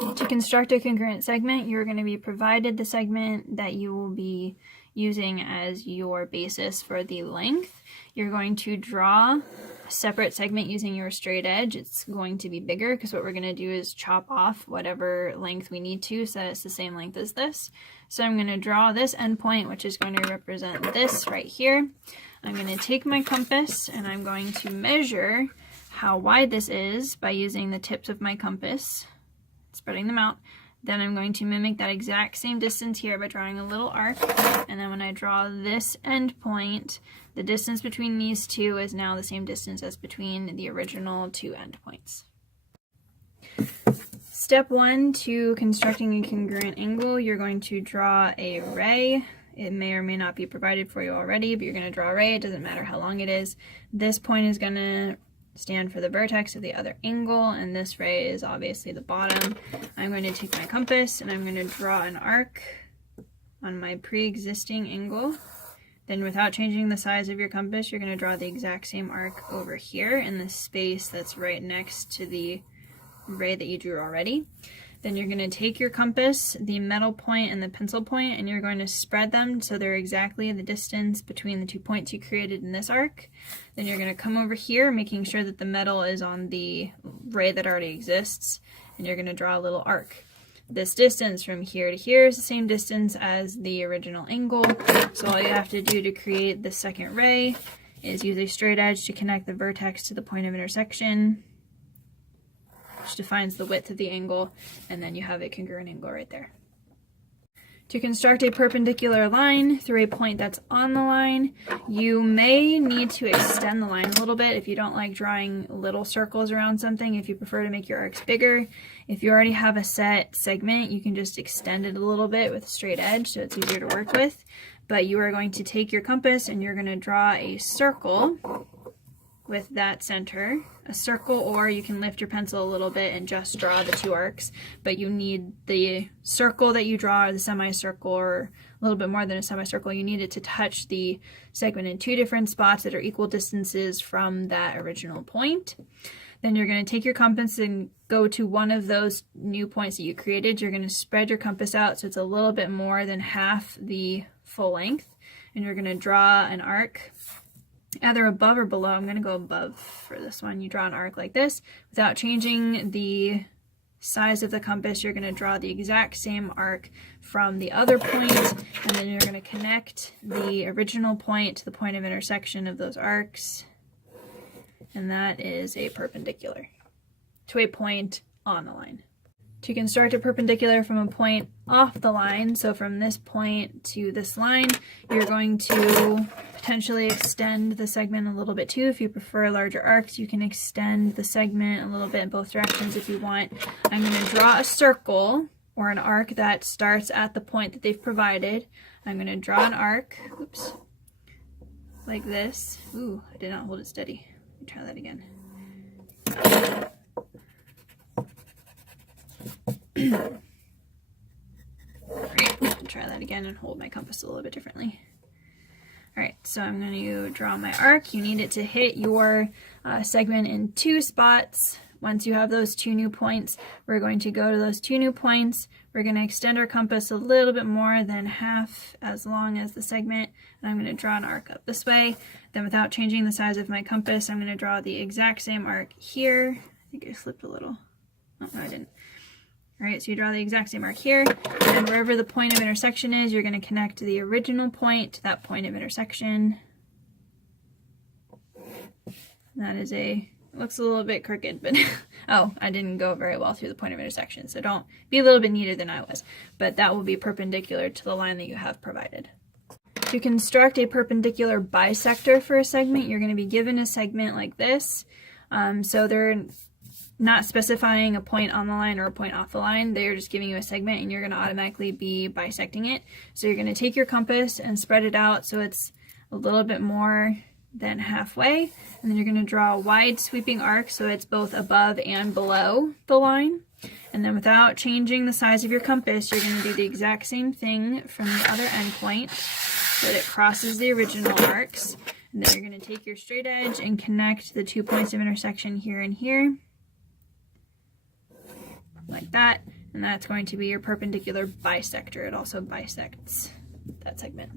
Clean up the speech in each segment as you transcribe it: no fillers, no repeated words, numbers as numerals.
To construct a congruent segment, you're going to be provided the segment that you will be using as your basis for the length. You're going to draw a separate segment using your straight edge. It's going to be bigger because what we're going to do is chop off whatever length we need to so that it's the same length as this. So I'm going to draw this endpoint, which is going to represent this right here. I'm going to take my compass and I'm going to measure how wide this is by using the tips of my compass, spreading them out. Then I'm going to mimic that exact same distance here by drawing a little arc. And then when I draw this end point, the distance between these two is now the same distance as between the original two endpoints. Step 1 to constructing a congruent angle, you're going to draw a ray. It may or may not be provided for you already, but you're going to draw a ray. It doesn't matter how long it is. This point is going to stand for the vertex of the other angle, and this ray is obviously the bottom. I'm going to take my compass and I'm going to draw an arc on my pre-existing angle. Then without changing the size of your compass, you're going to draw the exact same arc over here in the space that's right next to the ray that you drew already. Then you're going to take your compass, the metal point and the pencil point, and you're going to spread them so they're exactly the distance between the 2 points you created in this arc. Then you're going to come over here, making sure that the metal is on the ray that already exists, and you're going to draw a little arc. This distance from here to here is the same distance as the original angle, so all you have to do to create the second ray is use a straight edge to connect the vertex to the point of intersection, which defines the width of the angle, and then you have a congruent angle right there. To construct a perpendicular line through a point that's on the line, you may need to extend the line a little bit if you don't like drawing little circles around something, if you prefer to make your arcs bigger. If you already have a set segment, you can just extend it a little bit with a straight edge so it's easier to work with. But you are going to take your compass and you're going to draw a circle with that center, a circle, or you can lift your pencil a little bit and just draw the two arcs, but you need the circle that you draw, or the semicircle, or a little bit more than a semicircle, you need it to touch the segment in two different spots that are equal distances from that original point. Then you're going to take your compass and go to one of those new points that you created. You're going to spread your compass out so it's a little bit more than half the full length, and you're going to draw an arc either above or below. I'm going to go above for this one. You draw an arc like this. Without changing the size of the compass, you're going to draw the exact same arc from the other point, and then you're going to connect the original point to the point of intersection of those arcs, and that is a perpendicular to a point on the line. To construct a perpendicular from a point off the line, so from this point to this line, you're going to potentially extend the segment a little bit too. If you prefer larger arcs, you can extend the segment a little bit in both directions if you want. I'm going to draw a circle or an arc that starts at the point that they've provided. I'm going to draw an arc, oops, like this. Ooh, I did not hold it steady. Let me try that again. Great. Try that again and hold my compass a little bit differently. Alright, so I'm going to draw my arc. You need it to hit your segment in two spots. Once you have those two new points, we're going to go to those two new points. We're going to extend our compass a little bit more than half as long as the segment, and I'm going to draw an arc up this way. Then without changing the size of my compass, I'm going to draw the exact same arc here. I think I slipped a little. Oh, no, I didn't. Alright, so you draw the exact same arc here, and wherever the point of intersection is, you're going to connect to the original point to that point of intersection. That is it looks a little bit crooked, but oh, I didn't go very well through the point of intersection, so don't be a little bit neater than I was, but that will be perpendicular to the line that you have provided. To construct a perpendicular bisector for a segment, you're going to be given a segment like this. So they're not specifying a point on the line or a point off the line. They're just giving you a segment and you're going to automatically be bisecting it. So you're going to take your compass and spread it out so it's a little bit more than halfway, and then you're going to draw a wide sweeping arc so it's both above and below the line. And then without changing the size of your compass, you're going to do the exact same thing from the other end point so that it crosses the original arcs. And then you're going to take your straight edge and connect the 2 points of intersection here and here, like that. and that's going to be your perpendicular bisector. It also bisects that segment.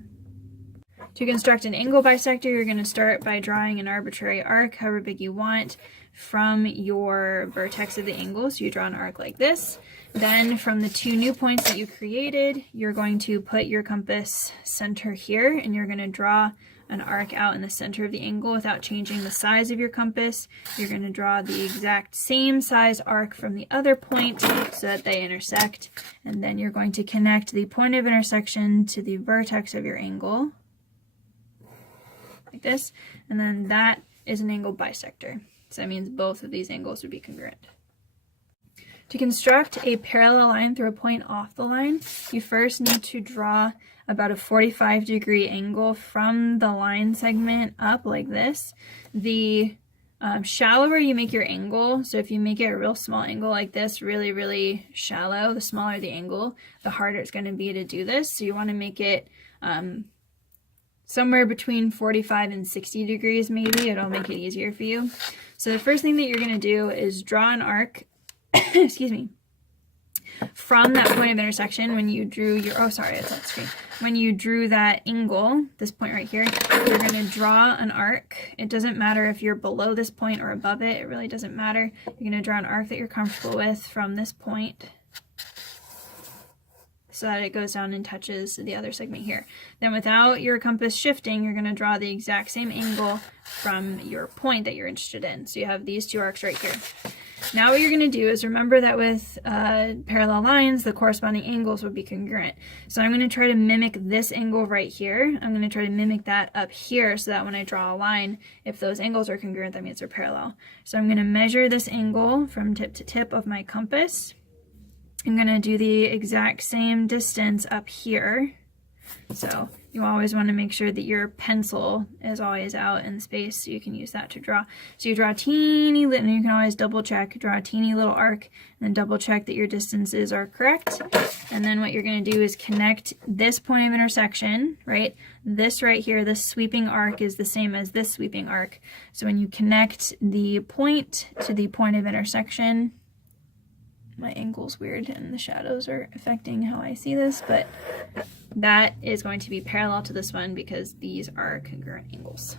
To construct an angle bisector, you're going to start by drawing an arbitrary arc, however big you want, from your vertex of the angle. So you draw an arc like this. Then from the two new points that you created, you're going to put your compass center here, and you're going to draw an arc out in the center of the angle without changing the size of your compass. You're going to draw the exact same size arc from the other point so that they intersect, and then you're going to connect the point of intersection to the vertex of your angle like this, and then that is an angle bisector. So that means both of these angles would be congruent. To construct a parallel line through a point off the line, you first need to draw about a 45-degree angle from the line segment up like this. The shallower you make your angle, so if you make it a real small angle like this, really, really shallow, the smaller the angle, the harder it's going to be to do this. So you want to make it somewhere between 45 and 60 degrees maybe. It'll make it easier for you. So the first thing that you're going to do is draw an arc, excuse me, from that point of intersection. When you drew your, oh sorry, it's on the screen. When you drew that angle, this point right here, you're going to draw an arc. It doesn't matter if you're below this point or above it. It really doesn't matter. You're going to draw an arc that you're comfortable with from this point, so that it goes down and touches the other segment here. Then without your compass shifting, you're going to draw the exact same angle from your point that you're interested in. So you have these two arcs right here. Now what you're going to do is remember that with parallel lines, the corresponding angles would be congruent. So I'm going to try to mimic this angle right here. I'm going to try to mimic that up here so that when I draw a line, if those angles are congruent, that means they're parallel. So I'm going to measure this angle from tip to tip of my compass. I'm going to do the exact same distance up here. So you always want to make sure that your pencil is always out in space so you can use that to draw. So you draw a teeny little, and you can always double check, draw a teeny little arc, and then double check that your distances are correct. And then what you're going to do is connect this point of intersection, right? This right here, this sweeping arc is the same as this sweeping arc. So when you connect the point to the point of intersection, my angle's weird and the shadows are affecting how I see this, but that is going to be parallel to this one because these are congruent angles.